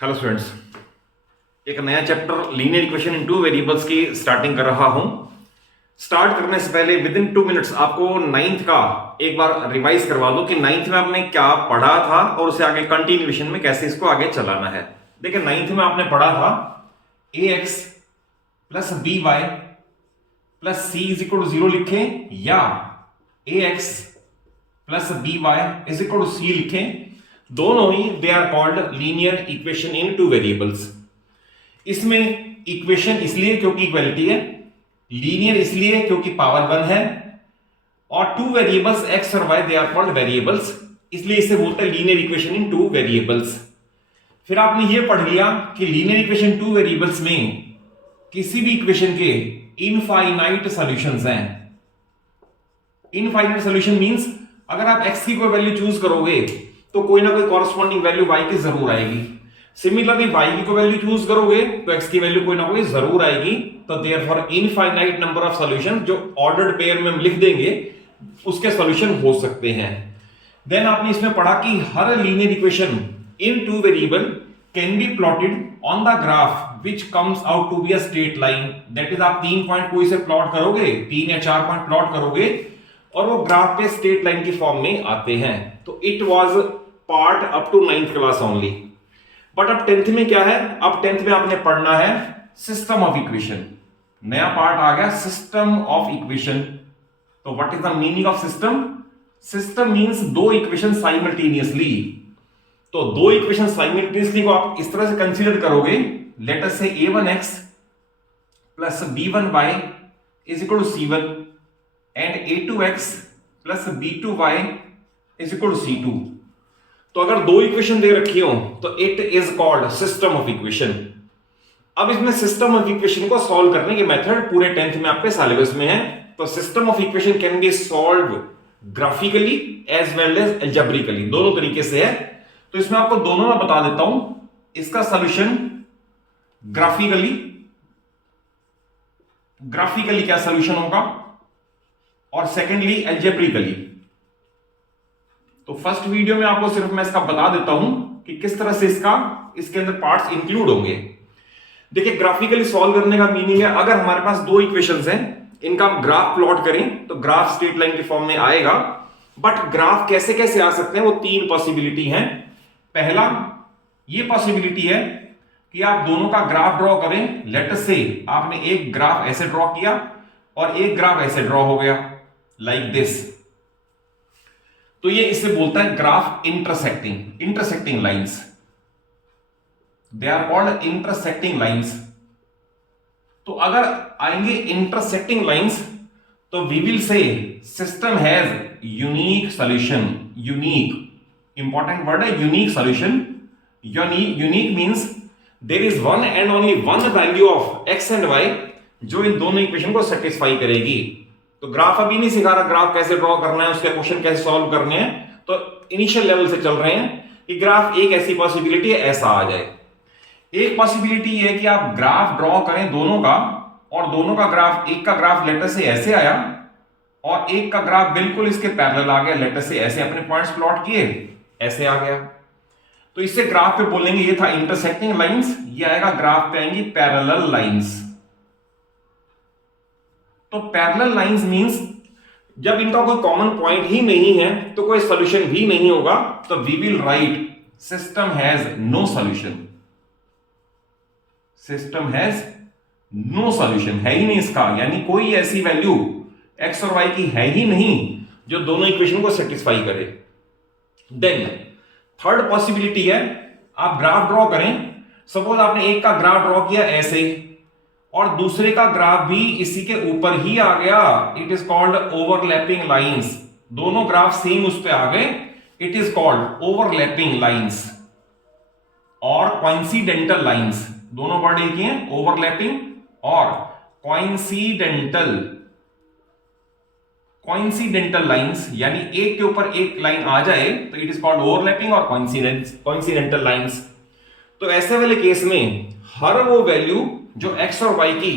Hello students, एक नया chapter linear equation in two variables की स्टार्टिंग कर रहा हूं। स्टार्ट करने से पहले विद इन 2 मिनट्स आपको नाइन्थ का एक बार रिवाइज करवा दो कि नाइन्थ में आपने क्या पढ़ा था और उसे आगे कंटिन्यूएशन में कैसे इसको आगे चलाना है। देखिए, नाइन्थ में आपने पढ़ा था ax plus b y plus c is equal to 0 लिखें या ax plus b y is equal to c लिखें। दोनों ही they are called linear equation in two variables. इसमें इक्वेशन इसलिए क्योंकि इक्वलिटी है, लीनियर इसलिए क्योंकि पावर 1 है, और टू वेरिएबल्स एक्स और Y they are called variables, इसलिए इसे बोलते हैं linear equation in two variables. फिर आपने ये पढ़ लिया कि लीनियर इक्वेशन टू वेरिएबल्स में किसी भी इक्वेशन के इनफाइनाइट सॉल्यूशंस हैं। इनफाइनाइट सॉल्यूशन मींस अगर आप एक्स की कोई वैल्यू चूज करोगे तो कोई ना कोई कॉरस्पॉन्डिंग वैल्यू वाई की जरूर आएगी। सिमिलरली वाई की कोई वैल्यू चूज करोगे तो एक्स की वैल्यू कोई ना कोई जरूर आएगी। तो therefore infinite number of solution जो ऑर्डर्ड पेयर में हम लिख देंगे उसके सॉल्यूशन हो सकते हैं। देन आपने इसमें पढ़ा कि हर linear equation in two variables can be plotted on the graph which comes out to be a straight line. That is आप 3 पॉइंट कोई से प्लॉट करोगे, 3 या 4 पॉइंट प्लॉट करोगे और वो ग्राफ पे स्ट्रेट लाइन की फॉर्म में आते हैं। तो it was part up to 9th class only. But अब 10th में क्या है? अब 10th में आपने पढ़ना है सिस्टम ऑफ इक्वेशन। नया पार्ट आ गया सिस्टम ऑफ इक्वेशन। तो what is the meaning of system? System means दो इक्वेशन साइमल्टेनियसली। तो दो इक्वेशन साइमल्टेनियसली को आप इस तरह से कंसीडर करोगे, late us say a1x plus b1y is equal to c1 and a2x plus b2y is equal to c2। तो अगर दो इक्वेशन दे रखी हो तो it is called system of equation. अब इसमें सिस्टम ऑफ इक्वेशन को सॉल्व करने के मेथड पूरे 10th में आपके सिलेबस में है। तो system of equation can be solve graphically as well as algebraically, दोनों तरीके से है। तो इसमें आपको दोनों में बता देता हूं इसका सॉल्यूशन ग्राफिकली क्या सॉल्यूशन होगा और सेकेंडली अलजेब्रिकली। तो फर्स्ट वीडियो में आपको सिर्फ मैं इसका बता देता हूं कि किस तरह से इसके अंदर पार्ट्स इंक्लूड होंगे। देखिए, ग्राफिकली सॉल्व करने का मीनिंग है अगर हमारे पास दो इक्वेशंस हैं, इनका हम ग्राफ प्लॉट करें तो ग्राफ स्ट्रेट लाइन के फॉर्म में आएगा। बट ग्राफ कैसे कैसे आ सकते हैं वो 3 पॉसिबिलिटी हैं। पहला ये पॉसिबिलिटी है कि आप दोनों का ग्राफ ड्रॉ करें। लेट अस से आपने एक ग्राफ ऐसे ड्रॉ किया और एक ग्राफ ऐसे ड्रॉ हो गया लाइक दिस। तो ये इसे बोलता है graph intersecting lines. They are called intersecting lines. तो अगर आएंगे इंटरसेक्टिंग लाइंस तो we will say system has unique solution. Unique important word है, unique solution. Unique means there is one and only one value of x and y जो इन दोनों equation को satisfy करेगी। तो ग्राफ अभी नहीं सिखा रहा, ग्राफ कैसे ड्रॉ करना है, उसके क्वेश्चन कैसे सॉल्व करने हैं। तो इनिशियल लेवल से चल रहे हैं कि ग्राफ एक ऐसी पॉसिबिलिटी है ऐसा आ जाए। एक पॉसिबिलिटी ये है कि आप ग्राफ ड्रॉ करें दोनों का, और दोनों का ग्राफ, एक का ग्राफ लेटर से ऐसे आया और एक का ग्राफ बिल्कुल इसके पैरेलल आ गया। लेटर से ऐसे अपने पॉइंट्स प्लॉट किए, ऐसे आ गया। तो इससे ग्राफ पे बोलेंगे ये था इंटरसेक्टिंग लाइंस, ये आएगा ग्राफ पे आएंगी पैरेलल लाइंस। तो पैरेलल लाइंस मींस जब इनका कोई कॉमन पॉइंट ही नहीं है तो कोई सॉल्यूशन भी नहीं होगा। तो we will write system has no solution. System has no solution, है ही नहीं इसका, यानी कोई ऐसी वैल्यू एक्स और वाई की है ही नहीं जो दोनों इक्वेशन को सेटिस्फाई करे। देन थर्ड पॉसिबिलिटी है आप ग्राफ ड्रॉ करें। सपोज आपने एक का ग्राफ ड्रॉ किया ऐसे और दूसरे का ग्राफ भी इसी के ऊपर ही आ गया। It is called overlapping lines. दोनों ग्राफ सेम उस पे आ गए, it is called overlapping lines और कोइंसिडेंटल लाइंस। दोनों वर्ड एक ही हैं, ओवरलैपिंग और कोइंसिडेंटल लाइंस, यानी एक के ऊपर एक लाइन आ जाए तो इट इज कॉल्ड ओवरलैपिंग और कोइंसिडेंटल लाइंस। तो ऐसे वाले केस में हर वो वैल्यू जो x और y की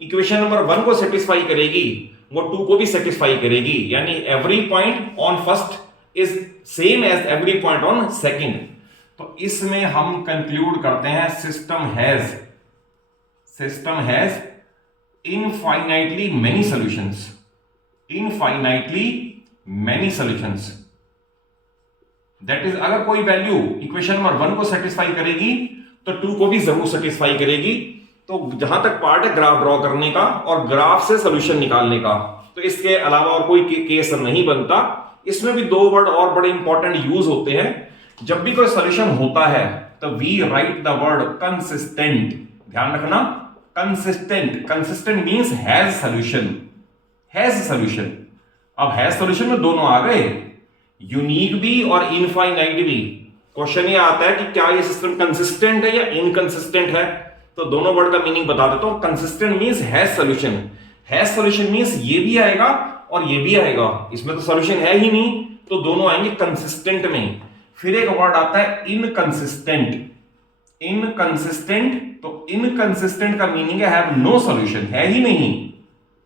इक्वेशन नंबर 1 को सेटिस्फाई करेगी वो 2 को भी सेटिस्फाई करेगी। यानी every point on first is same as every point on second. तो इसमें हम कंक्लूड करते हैं system has infinitely many solutions, infinitely many solutions. That is अगर कोई वैल्यू इक्वेशन नंबर 1 को सेटिस्फाई करेगी तो 2 को भी जरूर सेटिस्फाई करेगी। तो जहां तक पार्ट है ग्राफ ड्रॉ करने का और ग्राफ से सॉल्यूशन निकालने का, तो इसके अलावा और कोई केस नहीं बनता। इसमें भी 2 वर्ड और बड़े इंपॉर्टेंट यूज होते हैं। जब भी कोई सॉल्यूशन होता है तो we write the word consistent. ध्यान रखना, consistent means has solution, has solution. अब हैज सॉल्यूशन में दोनों आ गए, यूनिक भी और इनफाइनाइट भी। क्वेश्चन ये आता है कि क्या ये सिस्टम कंसिस्टेंट है या इनकंसिस्टेंट है, तो दोनों वर्ड का मीनिंग बता देता हूं। Consistent means has solution, has solution means ये भी आएगा और ये भी आएगा, इसमें तो सॉल्यूशन है ही नहीं, तो दोनों आएंगे कंसिस्टेंट में। फिर एक वर्ड आता है इनकंसिस्टेंट, इनकंसिस्टेंट, तो इनकंसिस्टेंट का मीनिंग है हैव नो सॉल्यूशन, है ही नहीं,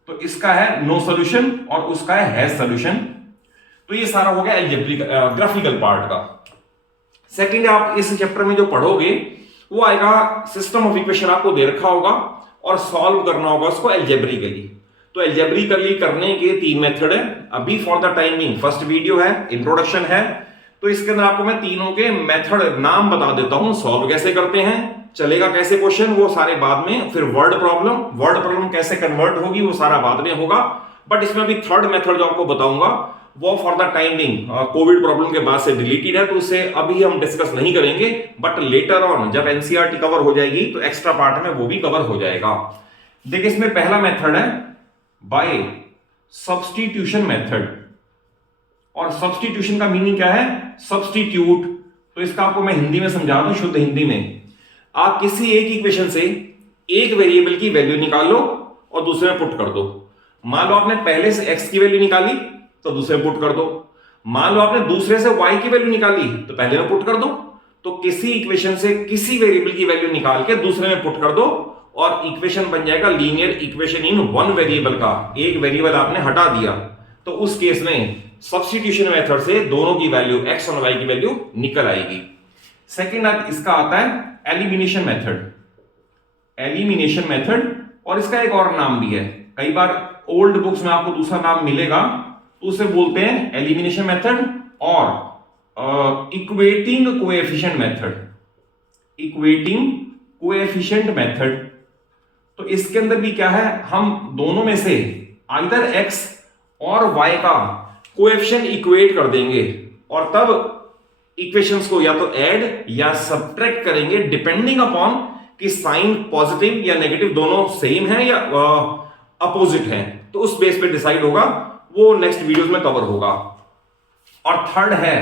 तो इसका है नो सॉल्यूशन और उसका है हैज सॉल्यूशन। तो ये सारा हो गया अलजेब्रिक ग्राफिकल पार्ट का। सेकंड, आप इस चैप्टर में जो पढ़ोगे वो आएगा सिस्टम ऑफ इक्वेशन, आपको दे रखा होगा और सॉल्व करना होगा उसको अलजेब्रिकली। तो अलजेब्रिकली करने के 3 मेथड है। अभी for the time being first video है, इंट्रोडक्शन है, तो इसके अंदर आपको मैं तीनों के मेथड नाम बता देता हूं। सॉल्व कैसे करते हैं, चलेगा कैसे क्वेश्चन, वो सारे बाद में। फिर वर्ड प्रॉब्लम कैसे कन्वर्ट होगी, वो सारा बाद में होगा। बट इसमें अभी थर्ड मेथड जो आपको बताऊंगा वो for the timing Covid problem के बाद से डिलीटेड है, तो उसे अभी हम डिस्कस नहीं करेंगे। बट लेटर ऑन जब एनसीईआरटी कवर हो जाएगी तो एक्स्ट्रा पार्ट में वो भी कवर हो जाएगा। देखिए, इसमें पहला मेथड है बाय सब्स्टिट्यूशन मेथड। और सब्स्टिट्यूशन का मीनिंग क्या है, सब्स्टिट्यूट। तो इसका आपको मैं हिंदी में समझा दूं, शुद्ध हिंदी में। आप किसी एक इक्वेशन से एक वेरिएबल की वैल्यू निकाल लो और दूसरे में पुट कर दो। मान लो आपने पहले से x की वैल्यू निकाली तो दूसरे में पुट कर दो। मान लो आपने दूसरे से y की वैल्यू निकाली तो पहले में पुट कर दो। तो किसी इक्वेशन से किसी वेरिएबल की वैल्यू निकाल के दूसरे में पुट कर दो और इक्वेशन बन जाएगा linear equation in one variable का। एक वेरिएबल आपने हटा दिया, तो उस केस में सब्स्टिट्यूशन मेथड से दोनों की वैल्यू x और y की वैल्यू निकल आएगी। सेकेंड इसका आता है एलिमिनेशन मेथड, एलिमिनेशन मेथड। और इसका एक और नाम भी है, कई बार ओल्ड बुक्स में आपको दूसरा नाम मिलेगा, तो उसे बोलते हैं एलिमिनेशन मेथड और equating coefficient method, equating coefficient method. तो इसके अंदर भी क्या है, हम दोनों में से आइदर x और y का कोएफिशिएंट इक्वेट कर देंगे और तब इक्वेशंस को या तो ऐड या सब्ट्रैक्ट करेंगे डिपेंडिंग अपॉन कि साइन पॉजिटिव या नेगेटिव दोनों सेम है या अपोजिट है। तो उस बेस पे डिसाइड होगा, वो नेक्स्ट वीडियोस में कवर होगा। और थर्ड है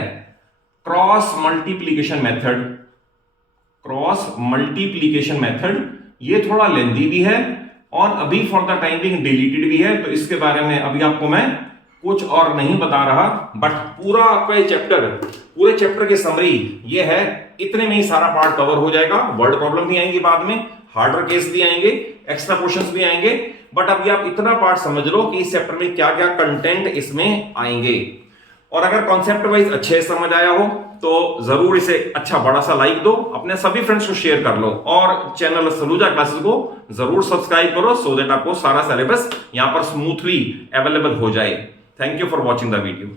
cross multiplication method, cross multiplication method. ये थोड़ा लेंथी भी है और अभी for the time being deleted भी है, तो इसके बारे में अभी आपको मैं कुछ और नहीं बता रहा। बट पूरा आपका ये चैप्टर, पूरे चैप्टर की समरी ये है, इतने में ही सारा पार्ट कवर हो जाएगा। वर्ड प्रॉब्लम भी आएंगी बाद में, हार्डर केस भी आएंगे, एक्स्ट्रा क्वेश्चंस भी आएंगे। बट अभी आप इतना पार्ट समझ लो कि इस चैप्टर में क्या क्या कंटेंट इसमें आएंगे। और अगर कॉन्सेप्ट वाइज अच्छे समझ आया हो तो जरूर इसे अच्छा बड़ा सा लाइक दो, अपने सभी फ्रेंड्स को शेयर कर लो और चैनल सलूजा क्लासेस को जरूर सब्सक्राइब करो, सो दैट आपको सारा सिलेबस यहां पर स्मूथली अवेलेबल हो जाए। Thank you for watching the video.